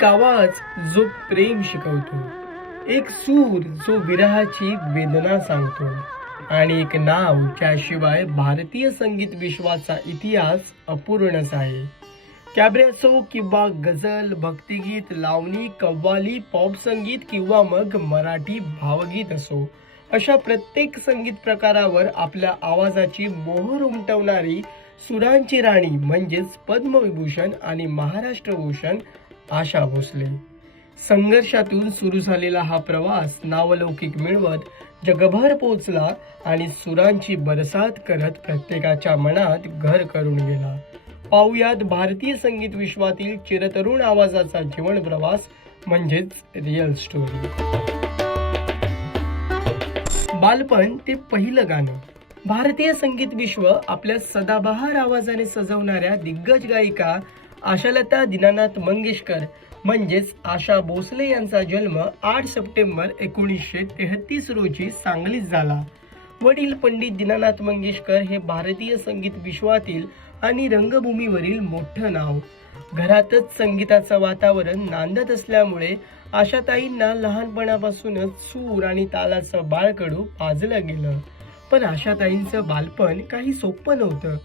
एक आवाज जो प्रेम शिकवतो, एक सूर जो विरहाची वेदना सांगतो आणि एक नाव ज्याशिवाय भारतीय संगीत विश्वाचा इतिहास अपूर्णच आहे. कॅबरे असो किंवा गझल, भक्तिगीत, लावणी, कव्वाली, पॉप संगीत किंवा मग मराठी भावगीत असो, अशा प्रत्येक संगीत प्रकारावर आपल्या आवाजाची मोहर उमटवणारी सुरांची राणी म्हणजेच पद्मविभूषण आणि महाराष्ट्र भूषण आशा भोसले. संघर्षातून सुरू झालेला हा प्रवास नावलौकिक मिळवत जगभर पोचला आणि सुरांची बरसात करत प्रत्येकाच्या मनात घर करून गेला. पाहुयात भारतीय संगीत विश्वातील चिरतरुण आवाजाचा जीवन प्रवास म्हणजेच रिअल स्टोरी. बालपण ते पहिलं गाणं. भारतीय संगीत विश्व आपल्या सदाबहार आवाजाने सजवणाऱ्या दिग्गज गायिका आशालता दीनानाथ मंगेशकर म्हणजेच आशा भोसले यांचा जन्म 8 सप्टेंबर 1933 रोजी सांगलीत झाला. वडील पंडित दीनानाथ मंगेशकर हे भारतीय संगीत विश्वातील आणि रंगभूमीवरील मोठं नाव. घरातच संगीताचं वातावरण नांदत असल्यामुळे आशाताईंना लहानपणापासूनच सूर आणि तालाचं बाळकडू पाजलं गेलं. पण आशाताईंचं बालपण काही सोपं नव्हतं.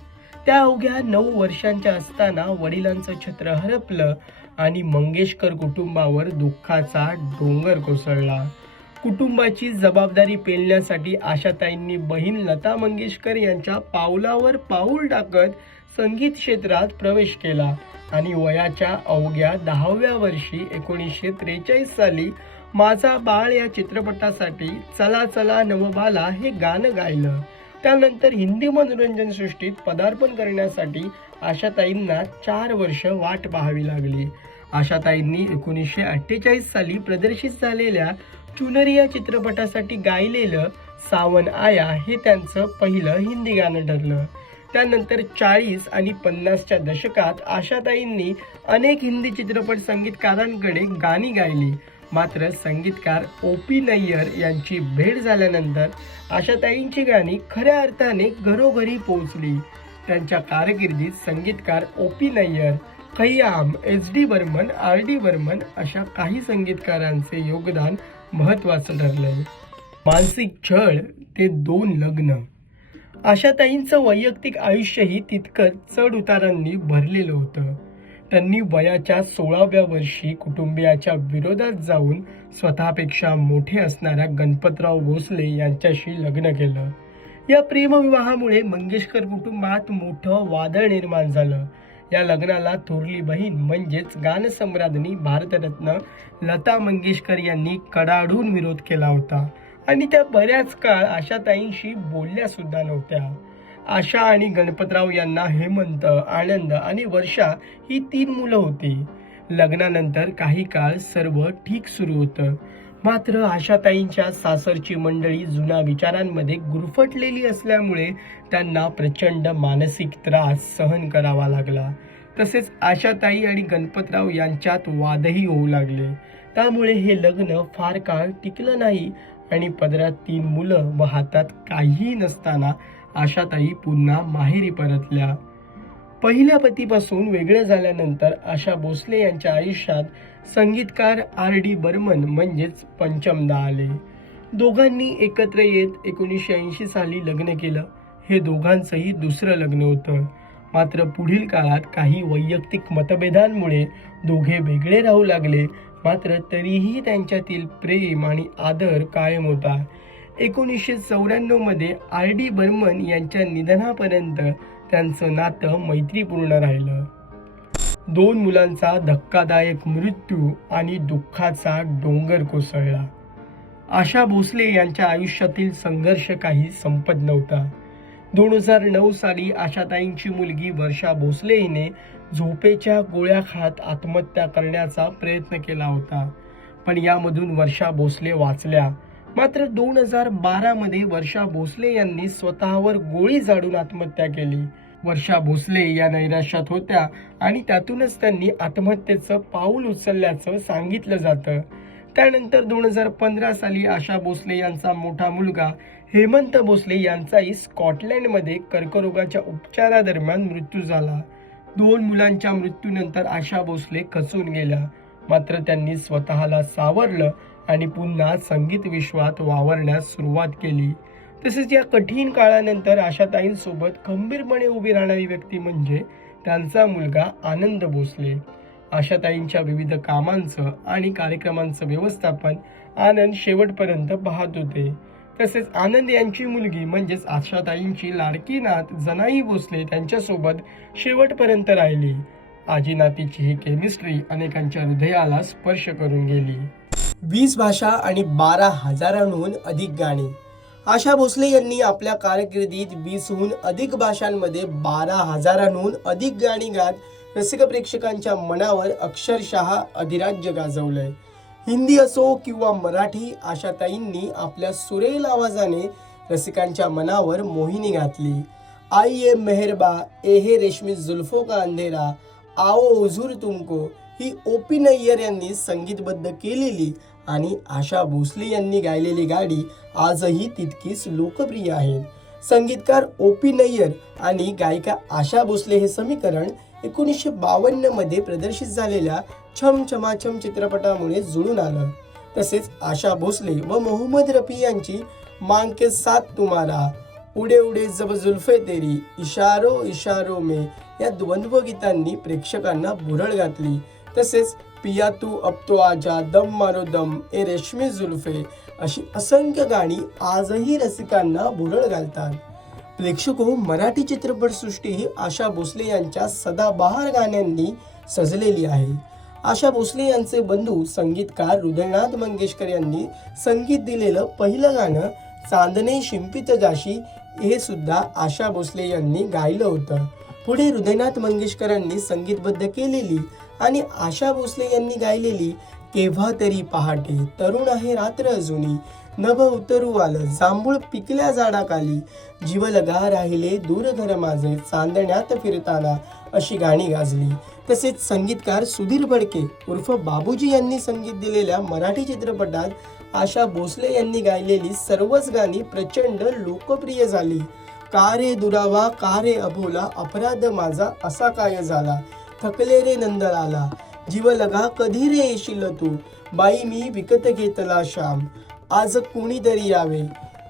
त्या अवघ्या 9 वर्षांच्या असताना वडिलांचं छत्र हरपलं आणि मंगेशकर कुटुंबावर दुःखाचा डोंगर कोसळला. कुटुंबाची जबाबदारी पेलण्यासाठी आशाताईंनी बहीण लता मंगेशकर यांच्या पावलावर पाऊल टाकत संगीत क्षेत्रात प्रवेश केला आणि वयाच्या अवघ्या 10व्या वर्षी 1943 साली माझा बाळ या चित्रपटासाठी चला चला नवबाला हे गाणं गायलं. त्यानंतर हिंदी मनोरंजन सृष्टीत पदार्पण करण्यासाठी आशाताईंना 4 वर्ष वाट पाहावी लागली. आशाताईंनी 1948 साली प्रदर्शित झालेल्या क्युनरी या चित्रपटासाठी गायलेलं सावन आया हे त्यांचं पहिलं हिंदी गाणं ठरलं. त्यानंतर 40 आणि 50च्या दशकात आशाताईंनी अनेक हिंदी चित्रपट संगीतकारांकडे गाणी गायली. मात्र संगीतकार ओ.पी. नय्यर यांची भेट झाल्यानंतर आशाताईंची गाणी खऱ्या अर्थाने घरोघरी पोहोचली. त्यांच्या कारकिर्दीत संगीतकार ओ.पी. नय्यर, खय्याम, एस.डी. बर्मन, आर.डी. बर्मन अशा काही संगीतकारांचे योगदान महत्त्वाचं ठरलं. मानसिक छळ ते 2 लग्न. आशाताईंचं वैयक्तिक आयुष्यही तितकंच चढ उतारांनी भरलेलं होतं. त्यांनी वयाच्या 16व्या वर्षी कुटुंबियाच्या विरोधात जाऊन स्वतःपेक्षा मोठे असणाऱ्या गणपतराव भोसले यांच्याशी लग्न केलं. या प्रेमविवाहामुळे मंगेशकर कुटुंबात मोठं वादळ निर्माण झालं. या लग्नाला थोरली बहीण म्हणजेच गानसम्राज्ञी भारतरत्न लता मंगेशकर यांनी कडाडून विरोध केला होता आणि त्या बऱ्याच काळ आशाताईंशी बोलल्या सुद्धा नव्हत्या. आशा आणि गणपतराव यांना हेमंत, आनंद आणि वर्षा ही 3 मुलं होती. लग्नानंतर काही काळ सर्व ठीक सुरू होतं. मात्र आशाताईंच्या सासरची मंडळी जुन्या विचारांमध्ये गुरफटलेली असल्यामुळे त्यांना प्रचंड मानसिक त्रास सहन करावा लागला. तसेच आशाताई आणि गणपतराव यांच्यात वादही होऊ लागले. त्यामुळे हे लग्न फार काळ टिकलं नाही आणि पदरात 3 मुलं व हातात काहीही नसताना आशाताई पुन्हा माहेरी परतल्या. पहिल्या पतीपासून वेगळं झाल्यानंतर आशा भोसले यांच्या आयुष्यात संगीतकार आर.डी. बर्मन म्हणजेच पंचमदा आले. दोघांनी एकत्र येत 1980 साली लग्न केलं. हे दोघांचंही दुसरं लग्न होतं. मात्र पुढील काळात काही वैयक्तिक मतभेदांमुळे दोघे वेगळे राहू लागले. मात्र तरीही त्यांच्यातील प्रेम आणि आदर कायम होता. 1994 मध्ये आर.डी. बर्मन यांच्या निधनापर्यंत त्यांचं नातं मैत्रीपूर्ण राहिलं. 2 मुलांचा धक्कादायक मृत्यू आणि दुःखाचा डोंगर कोसळला. आशा भोसले यांच्या आयुष्यातील संघर्ष काही संपत नव्हता. 2009 साली आशाताईंची मुलगी वर्षा भोसले हिने झोपेच्या गोळ्या खात आत्महत्या करण्याचा प्रयत्न केला होता. पण यामधून वर्षा भोसले वाचल्या. मात्र 2012 मध्ये वर्षा भोसले यांनी स्वतःवर गोळी झाडून आत्महत्या केली. वर्षा भोसले या नैराश्यात होत्या आणि त्यातूनच त्यांनी आत्महत्येचं पाऊल उचलल्याचं सांगितलं जातं. त्यानंतर 2015 साली आशा भोसले यांचा मोठा मुलगा हेमंत भोसले यांचाही स्कॉटलंडमध्ये कर्करोगाच्या उपचारादरम्यान मृत्यू झाला. 2 मुलांच्या मृत्यूनंतर आशा भोसले खचून गेल्या. मात्र त्यांनी स्वतःला सावरलं आणि पुन्हा संगीत विश्वात वावरण्यास सुरुवात केली. तसेच या कठीण काळानंतर आशाताईंसोबत खंबीरपणे उभी राहणारी व्यक्ती म्हणजे त्यांचा मुलगा आनंद भोसले. आशाताईंच्या विविध कामांचं आणि कार्यक्रमांचं व्यवस्थापन आनंद शेवटपर्यंत पाहत होते. तसेच आनंद यांची मुलगी म्हणजेच आशाताईंची लाडकी नात जनाई भोसले त्यांच्यासोबत शेवटपर्यंत राहिली. आजी नातीची ही केमिस्ट्री अनेकांच्या हृदयाला स्पर्श करून गेली. 20 भाषा आणि 12,000हून अधिक गाणी. आशा भोसले यांनी आपल्या कारकिर्दीत 20हून अधिक भाषांमध्ये 12,000हून अधिक गाणी गात रसिक प्रेक्षकांच्या मनावर अक्षरशः अधिराज्य गाजवलंय. हिंदी असो किंवा मराठी, आशाताईंनी आपल्या सुरेल आवाजाने रसिकांच्या मनावर मोहिनी घातली. आइये मेहरबा, एहे रेशमी जुल्फों का अंधेरा, आओ हुजूर तुमको ही ओ.पी. नय्यर यांनी संगीतबद्ध केलेली आणि आशा भोसले यांनी गायलेली गाणी आजही तितकीच लोकप्रिय आहेत. संगीतकार ओ.पी. नय्यर आणि गायिका आशा भोसले हे समीकरण 1952 मध्ये प्रदर्शित झालेल्या छम छमाछम चित्रपटामुळे जुळून आलं. तसेच आशा भोसले व मोहम्मद रफी यांची मांग के साथ तुम्हारा, उडे उडे जब जुल्फे तेरी, इशारो इशारो में या द्वंद्व गीतांनी प्रेक्षकांना भुरळ घातली. तसेच पिया तू अब तो आजा, दम मारो दम, ए रेशमी जुल्फे अशी असंख्य गाणी आजही रसिकांना भुरळ घालतात. प्रेक्षको, मराठी चित्रपटसृष्टी ही आशा भोसले यांच्या सदाबहार गाण्यांनी सजलेली आहे. आशा भोसले यांचे बंधू संगीतकार हृदयनाथ मंगेशकर यांनी संगीत दिलेलं पहिलं गाणं चांदणे शिंपित जाशी हे सुद्धा आशा भोसले यांनी गायलं होतं. पुढे हृदयनाथ मंगेशकरांनी संगीतबद्ध केलेली आणि आशा भोसले यांनी गायलेली केव्हा तरी पहाटे, तरुण आहे रात्र अजुनी, नभ उतरू आलं, जांभूळ पिकल्या झाडाखाली, जीव लगा राहिले दूर घर माझे, चांदण्यात फिरताना अशी गाणी गाजली. तसेच संगीतकार सुधीर फडके उर्फ बाबूजी यांनी संगीत दिलेल्या मराठी चित्रपटात आशा भोसले यांनी गायलेली सर्वच गाणी प्रचंड लोकप्रिय झाली. का रे दुरावा, का रे अभोला, अपराध माझा असा काय झाला, थकले रे नंदलाला, जीव लगा कधी रे येशील तू, बाई मी विकत घेतला श्याम, आज कुणीतरी यावे,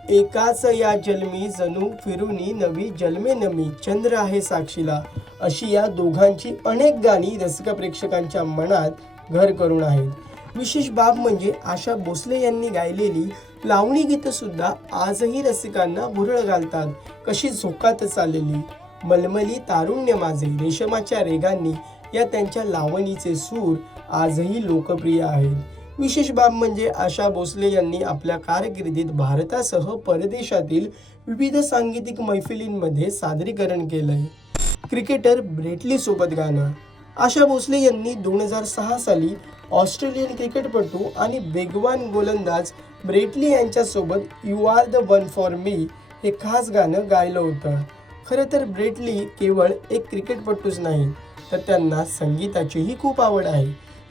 एकाच या जन्मी जणू फिरुनी नवी जन्मे नमी, चंद्र आहे साक्षीला अशी या दोघांची अनेक गाणी रसिक प्रेक्षकांच्या मनात घर करून आहेत. विशेष बाब म्हणजे आशा भोसले यांनी गायलेली लावणी गीत सुद्धा आजही रसिकांना भुरळ घालतात. कशी झोकात चाललेली, मलमली तारुण्य माझे, रेशमाच्या रेगांनी या त्यांच्या लावणीचे सूर आजही लोकप्रिय आहेत. विशेष बाब म्हणजे आशा भोसले यांनी आपल्या कारकिर्दीत भारतासह परदेशातील विविध सांगीतिक मैफिलींमध्ये सादरीकरण केलंय. क्रिकेटर ब्रेटली सोबत गाणं. आशा भोसले यांनी 2006 साली ऑस्ट्रेलियन क्रिकेटपटू आणि वेगवान गोलंदाज ब्रेटली यांच्यासोबत you are the one for me हे खास गाणं गायलं होतं. खरं तर ब्रेटली केवळ एक क्रिकेटपटूच नाही, तर त्यांना संगीताचीही खूप आवड आहे.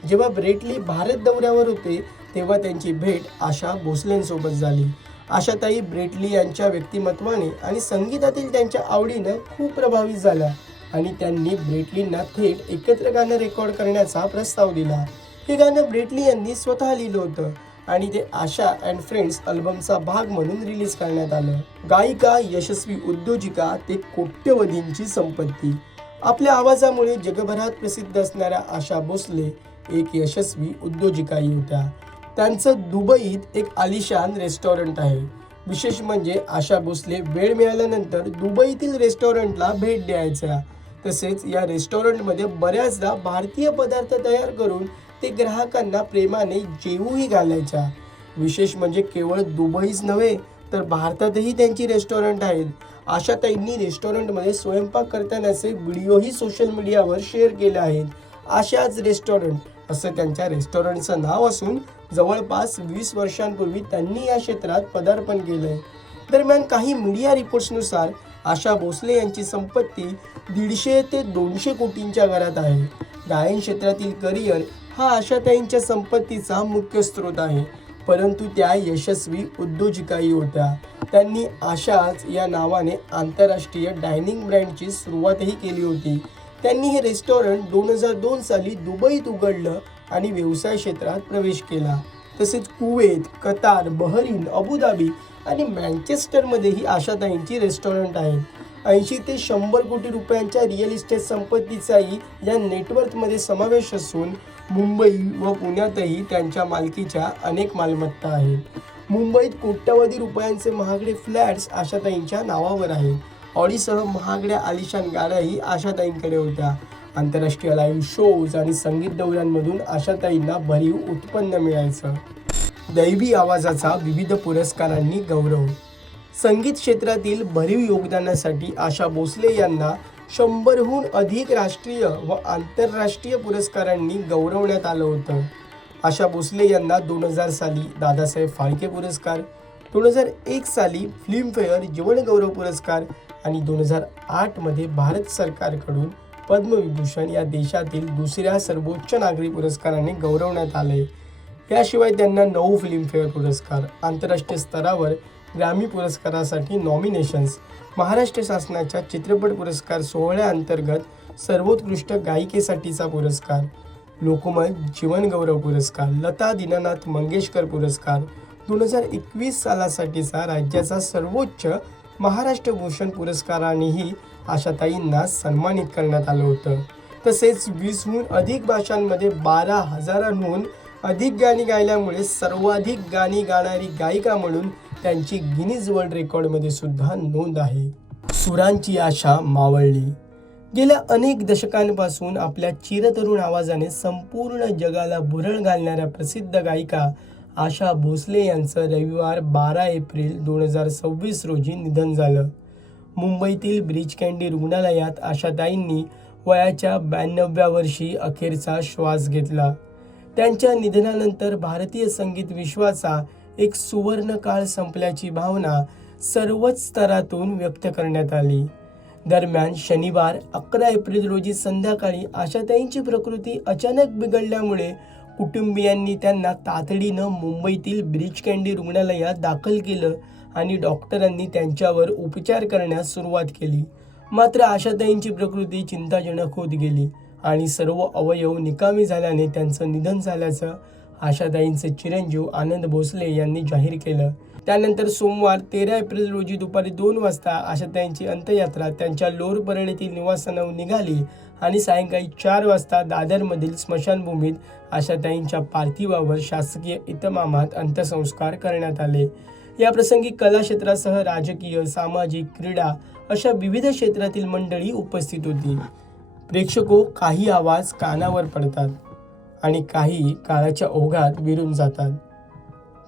जेव्हा ब्रेटली भारत दौऱ्यावर होते तेव्हा त्यांची भेट आशा भोसलेंसोबत झाली. आशाताई ब्रेटली यांच्या व्यक्तिमत्वाने आणि संगीतातील त्यांच्या आवडीनं खूप प्रभावित झाल्या आणि त्यांनी ब्रेटलींना थेट एकत्र गाणं रेकॉर्ड करण्याचा प्रस्ताव दिला. हे गाणं ब्रेटली यांनी स्वतः लिहिलं होतं आणि ते आशा अँड फ्रेंड्स अल्बमचा भाग म्हणून रिलीज करण्यात आलं. गायिका, यशस्वी उद्योजिका ते कोट्यवधींची संपत्ती. आपल्या आवाजामुळे जगभरात प्रसिद्ध असणाऱ्या आशा भोसले एक यशस्वी उद्योजिकाही होत्या. त्यांचं दुबईत एक आलिशान रेस्टॉरंट आहे. विशेष म्हणजे आशा भोसले वेळ मिळाल्यानंतर दुबईतील रेस्टॉरंटला भेट द्यायच्या. तसेच या रेस्टॉरंटमध्ये बऱ्याचदा भारतीय पदार्थ तयार करून ते ग्राहकांना प्रेमाने जेवूही घालायच्या. विशेष म्हणजे केवळ दुबईच नव्हे तर भारतातही त्यांची रेस्टॉरंट आहेत. आशाताईंनी रेस्टॉरंटमध्ये स्वयंपाक करतानाचे व्हिडिओही सोशल मीडियावर शेअर केले आहेत. आशाच रेस्टॉरंट असं त्यांच्या रेस्टॉरंटचं नाव असून जवळपास 20 वर्षांपूर्वी त्यांनी या क्षेत्रात पदार्पण केलंय. दरम्यान काही मीडिया रिपोर्ट्सनुसार आशा भोसले यांची संपत्ती 150 ते 200 कोटींच्या घरात आहे. गायन क्षेत्रातील करिअर हा आशाताईंच्या संपत्तीचा मुख्य स्रोत आहे, परंतु त्या यशस्वी उद्योजिकाही होत्या. त्यांनी आशाच या नावाने आंतरराष्ट्रीय डायनिंग ब्रँडची सुरुवातही केली होती. त्यांनी हे रेस्टॉरंट 2002 साली दुबईत उघडलं आणि व्यवसाय क्षेत्रात प्रवेश केला. तसेच कुवेत, कतार, बहरीन, अबुधाबी आणि मँचेस्टरमध्येही आशाताईंची रेस्टॉरंट आहेत. 80 ते 100 कोटी रुपयांच्या रिअल इस्टेट संपत्तीचाही या नेटवर्थमध्ये समावेश असून मुंबई व पुण्यातही त्यांच्या मालकीच्या अनेक मालमत्ता आहेत. मुंबईत कोट्यवधी रुपयांचे महागडे फ्लॅट्स आशाताईंच्या नावावर आहेत. ऑडीसह महागड्या आलिशान गाड्याही आशाताईंकडे होत्या. आंतरराष्ट्रीय लाईव्ह शोज आणि संगीत दौऱ्यांमधून आशाताईंना भरीव उत्पन्न मिळायचं. दैवी आवाजाचा विविध पुरस्कारांनी गौरव. संगीत क्षेत्रातील भरीव योगदानासाठी आशा भोसले यांना 100हून अधिक राष्ट्रीय व आंतरराष्ट्रीय पुरस्कारांनी गौरवण्यात आलं होतं. आशा भोसले यांना 2000 साली दादासाहेब फाळके पुरस्कार, 2001 साली फिल्मफेअर जीवनगौरव पुरस्कार आणि 2008 मध्ये भारत सरकारकडून पद्मविभूषण या देशातील दुसऱ्या सर्वोच्च नागरी पुरस्काराने गौरवण्यात आले. याशिवाय त्यांना 9 फिल्मफेअर पुरस्कार, आंतरराष्ट्रीय स्तरावर ग्रॅमी पुरस्कारासाठी नॉमिनेशन्स, महाराष्ट्र शासनाच्या चित्रपट पुरस्कार सोहळ्याअंतर्गत सर्वोत्कृष्ट गायिकेसाठीचा पुरस्कार, लोकमत जीवनगौरव पुरस्कार, लता दीनानाथ मंगेशकर पुरस्कार, 2021 सालासाठीचा राज्याचा सर्वोच्च महाराष्ट्र भूषण पुरस्कारानेही आशाताईंना सन्मानित करण्यात आलं होतं. तसेच 20हून अधिक भाषांमध्ये 12,000हून अधिक गाणी गायल्यामुळे सर्वाधिक गाणी गाणारी गायिका म्हणून त्यांची गिनीज वर्ल्ड रेकॉर्डमध्ये सुद्धा नोंद आहे. सुरांची आशा मावळली. गेल्या अनेक दशकांपासून आपल्या चिरतरुण आवाजाने संपूर्ण जगाला भुरळ घालणाऱ्या प्रसिद्ध गायिका आशा भोसले यांचं रविवार 12 एप्रिल 2026 रोजी निधन झालं. मुंबईतील ब्रीच कँडी रुग्णालयात आशाताईंनी वयाच्या 92व्या वर्षी अखेरचा श्वास घेतला. त्यांच्या निधनानंतर भारतीय संगीत विश्वाचा एक सुवर्ण काळ संपल्याची भावना सर्वच स्तरातून व्यक्त करण्यात आली. दरम्यान शनिवार 11 एप्रिल रोजी संध्याकाळी आशाताईंची प्रकृती अचानक बिघडल्यामुळे कुटुंबियांनी त्यांना तातडीनं मुंबईतील ब्रीच कँडी रुग्णालयात दाखल केलं आणि डॉक्टरांनी त्यांच्यावर उपचार करण्यास सुरुवात केली. मात्र आशाताईंची प्रकृती चिंताजनक होत गेली आणि सर्व अवयव निकामी झाल्याने त्यांचं निधन झाल्याचं आशाताईंचे चिरंजीव आनंद भोसले यांनी जाहीर केलं. त्यानंतर सोमवार 13 एप्रिल रोजी दुपारी 2 वाजता आशाताईंची अंत्ययात्रा त्यांच्या लोअर परळ येथील निवासानं निघाली आणि सायंकाळी 4 वाजता दादरमधील स्मशानभूमीत आशाताईंच्या पार्थिवावर शासकीय इतमामात अंत्यसंस्कार करण्यात आले. या प्रसंगी कला क्षेत्रासह राजकीय, सामाजिक, क्रीडा अशा विविध क्षेत्रातील मंडळी उपस्थित होती. प्रेक्षको, काही आवाज कानावर पडतात आणि काही काळाच्या ओघात विरून जातात,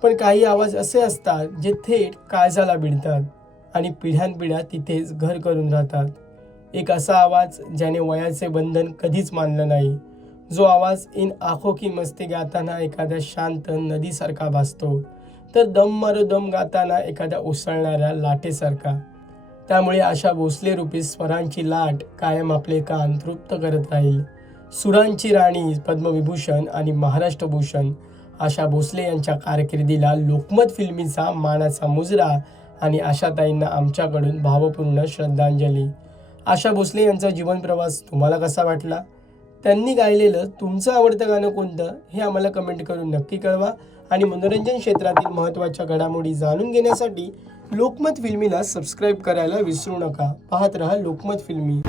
पण काही आवाज असे असतात जे थेट काळजाला भिडतात आणि पिढ्यानपिढ्या तिथेच घर करून राहतात. एक असा आवाज ज्याने वयाचे बंधन कधीच मानलं नाही, जो आवाज इन आँखों की मस्ती गाताना एखाद्या शांत नदीसारखा भासतो, तर दम मारो दम गाताना एखाद्या उसळणाऱ्या लाटेसारखा. त्यामुळे आशा भोसले रूपी स्वरांची लाट कायम आपले कान तृप्त करत राहील. सुरांची राणी, पद्मविभूषण आणि महाराष्ट्र भूषण आशा भोसले यांच्या कारकिर्दीला लोकमत फिल्मीचा मानाचा मुजरा आणि आशाताईंना आमच्याकडून भावपूर्ण श्रद्धांजली. आशा भोसले यांचा जीवन प्रवास तुम्हाला कसा वाटला? त्यांनी गायलेलं तुमचं आवडतं गाणं कोणतं हे आम्हाला कमेंट करून नक्की कळवा आणि मनोरंजन क्षेत्रातील महत्त्वाच्या घडामोडी जाणून घेण्यासाठी लोकमत फिल्मीला सबस्क्राईब करायला विसरू नका. पाहत रहा लोकमत फिल्मी.